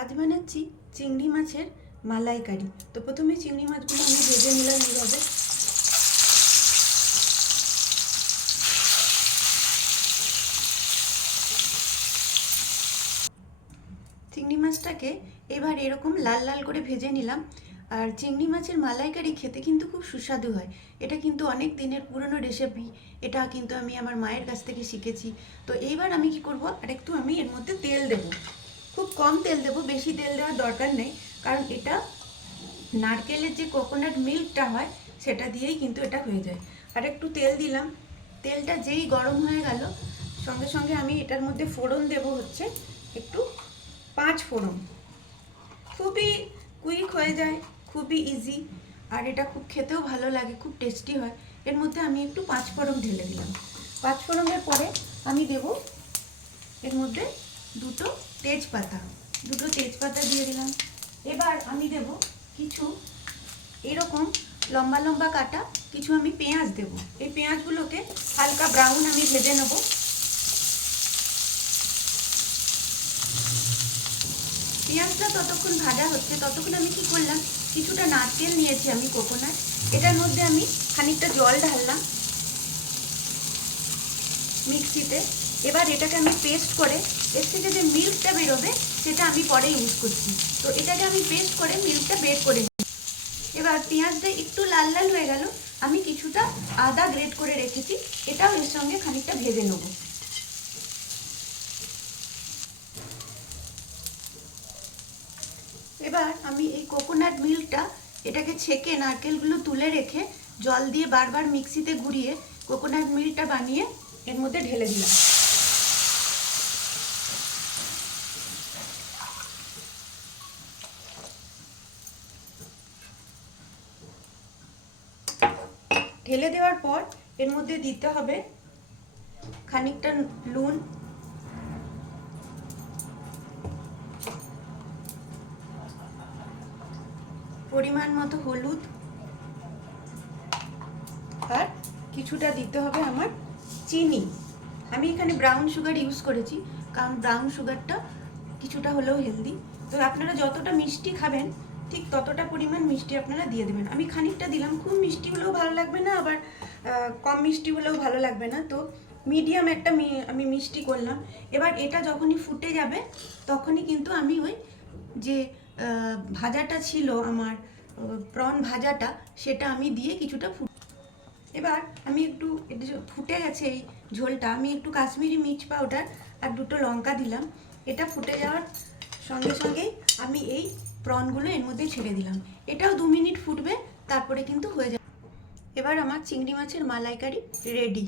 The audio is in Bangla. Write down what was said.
আজ বানাচ্ছি চিংড়ি মাছের মালাইকারি। তো প্রথমে চিংড়ি মাছগুলো আমি ভেজে নিলাম এইভাবে। চিংড়ি মাছটাকে এবার এরকম লাল লাল করে ভেজে নিলাম। আর চিংড়ি মাছের মালাইকারি খেতে কিন্তু খুব সুস্বাদু হয়। এটা কিন্তু অনেক দিনের পুরনো রেসিপি। এটা কিন্তু আমি আমার মায়ের কাছ থেকে শিখেছি। তো এইবার আমি কি করব, আর একটু আমি এর মধ্যে তেল দেব। খুব কম তেল দেব, বেশি তেল দেওয়ার দরকার নেই, কারণ এটা নারকেলের যে কোকোনাট মিল্কটা হয় সেটা দিয়েই কিন্তু এটা হয়ে যায়। আর একটু তেল দিলাম। তেলটা যেই গরম হয়ে গেল, সঙ্গে সঙ্গে আমি এটার মধ্যে ফোড়ন দেব হচ্ছে একটু 5 ফোড়ন। খুবই কুইক হয়ে যায়, খুবই ইজি, আর এটা খুব খেতেও ভালো লাগে, খুব টেস্টি হয়। এর মধ্যে আমি একটু 5 ফোড়ন ঢেলে দিলাম। 5 ফোড়নের পরে আমি দেব এর মধ্যে দুটো তেজপাতা দিয়ে দিলাম। এবার আমি দেব কিছু এরকম লম্বা লম্বা কাটা কিছু আমি পেঁয়াজ দেব। এই পেঁয়াজগুলোকে হালকা ব্রাউন আমি ভেজে নেব। পেঁয়াজটা ততক্ষণ ভাজা হচ্ছে, ততক্ষণ আমি কি করলাম, কিছুটা নারকেল নিয়েছি আমি কোকোনাট, এটার মধ্যে আমি খানিকটা জল ঢাললাম মিক্সিতে। এবার এটাকে আমি পেস্ট করে, এর থেকে যে মিল্কটা বেরোবে সেটা আমি পরে ইউজ করছি। তো এটাকে আমি পেস্ট করে মিল্কটা বের করে নিই। এবার পেঁয়াজটা একটু লাল লাল হয়ে গেল, আমি কিছুটা আদা গ্রেট করে রেখেছি, এটাও এর সঙ্গে খানিকটা ভেজে নেব। এবার আমি এই কোকোনাট মিল্কটা, এটাকে ছেঁকে নারকেলগুলো তুলে রেখে জল দিয়ে বারবার মিক্সিতে ঘুরিয়ে কোকোনাট মিল্কটা বানিয়ে এর মধ্যে ঢেলে দিলাম। ঢেলে দেওয়ার পর এর মধ্যে দিতে হবে খানিকটা নুন, পরিমাণ মতো হলুদ, আর কিছুটা দিতে হবে আমার চিনি। আমি এখানে ব্রাউন সুগার ইউজ করেছি, কারণ ব্রাউন সুগারটা কিছুটা হলেও হেলদি। তো আপনারা যতটা মিষ্টি খাবেন ঠিক ততটা পরিমাণ মিষ্টি আপনারা দিয়ে দেবেন। আমি খানিকটা দিলাম, খুব মিষ্টি হলেও ভালো লাগবে না, আবার কম মিষ্টি হলেও ভালো লাগবে না। তো মিডিয়াম একটা আমি মিষ্টি করলাম। এবার এটা যখনই ফুটে যাবে তখনই কিন্তু আমি ওই যে ভাজাটা ছিল আমার, প্রন ভাজাটা, সেটা আমি দিয়ে কিছুটা এবার আমি একটু, এটা ফুটে গেছে এই ঝোলটা, আমি একটু কাশ্মীরি মির্চ পাউডার আর দুটো লঙ্কা দিলাম। এটা ফুটে যাওয়ার সঙ্গে সঙ্গেই আমি এই প্রনগুলো এর মধ্যে ছেড়ে দিলাম। এটাও 2 মিনিট ফুটবে, তারপরে কিন্তু হয়ে যাবে। এবার আমার চিংড়ি মাছের মালাইকারি রেডি।